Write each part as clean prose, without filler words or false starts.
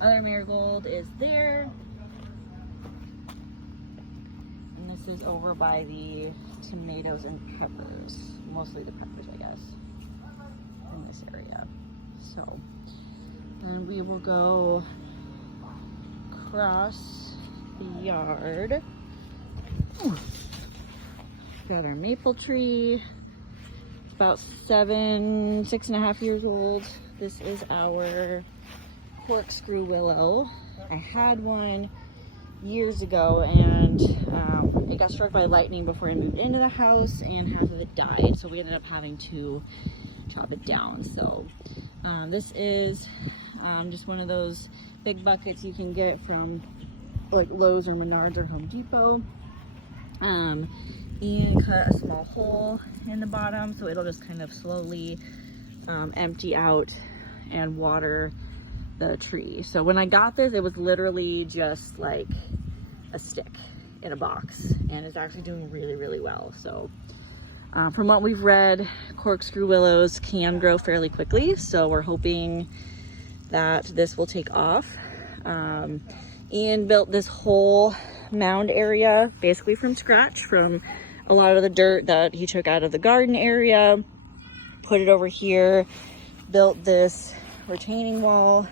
Other marigold is there. And this is over by the tomatoes and peppers. Mostly the peppers, I guess, in this area. So, and we will go across the yard. Ooh. Got our maple tree. About 6.5 years old. This is our Corkscrew Willow. I had one years ago, and it got struck by lightning before I moved into the house, and half of it died, so we ended up having to chop it down. So this is just one of those big buckets you can get from like Lowe's or Menards or Home Depot, and cut a small hole in the bottom so it'll just kind of slowly empty out and water the tree. So when I got this, it was literally just like a stick in a box, and it's actually doing really, really well. So from what we've read, corkscrew willows can grow fairly quickly, so we're hoping that this will take off. Ian built this whole mound area basically from scratch, from a lot of the dirt that he took out of the garden area, put it over here, built this retaining wall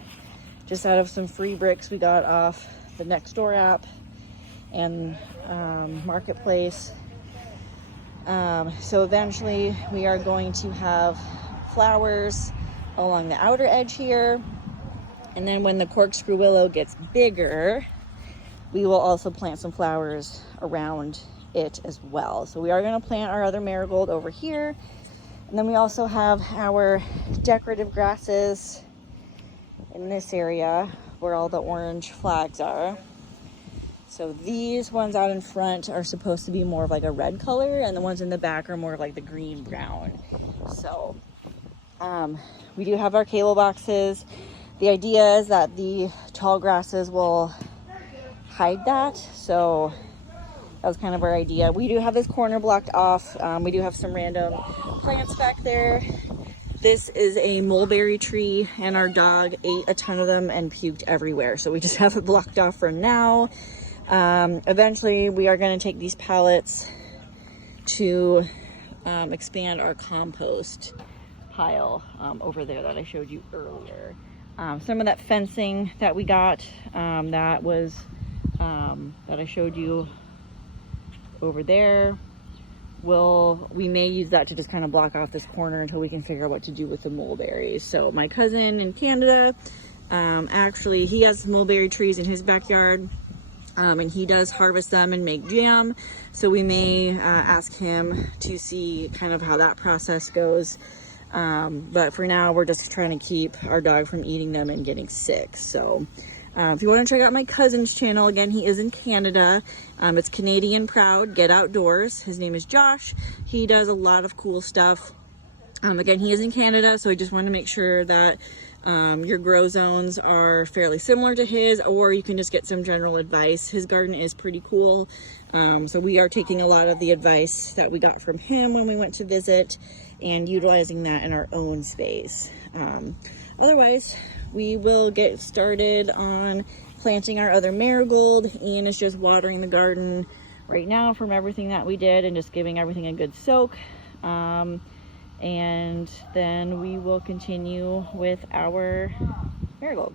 just out of some free bricks we got off the Nextdoor app and Marketplace. So eventually we are going to have flowers along the outer edge here. And then when the corkscrew willow gets bigger, we will also plant some flowers around it as well. So we are going to plant our other marigold over here. And then we also have our decorative grasses in this area where all the orange flags are. So these ones out in front are supposed to be more of like a red color, and the ones in the back are more of like the green brown. So we do have our cable boxes. The idea is that the tall grasses will hide that. So that was kind of our idea. We do have this corner blocked off. We do have some random plants back there. This is a mulberry tree, and our dog ate a ton of them and puked everywhere. So we just have it blocked off for now. Eventually we are going to take these pallets to expand our compost pile over there that I showed you earlier. Some of that fencing that we got, that I showed you over there, we may use that to just kind of block off this corner until we can figure out what to do with the mulberries. So my cousin in Canada, actually he has mulberry trees in his backyard, and he does harvest them and make jam. So we may ask him to see kind of how that process goes. But for now, we're just trying to keep our dog from eating them and getting sick. So if you want to check out my cousin's channel, again, he is in Canada. It's Canadian Proud, Get Outdoors. His name is Josh. He does a lot of cool stuff. Again, he is in Canada, so I just want to make sure that your grow zones are fairly similar to his, or you can just get some general advice. His garden is pretty cool. So we are taking a lot of the advice that we got from him when we went to visit and utilizing that in our own space. Otherwise, we will get started on planting our other marigold. Ian is just watering the garden right now from everything that we did and just giving everything a good soak. And then we will continue with our marigold.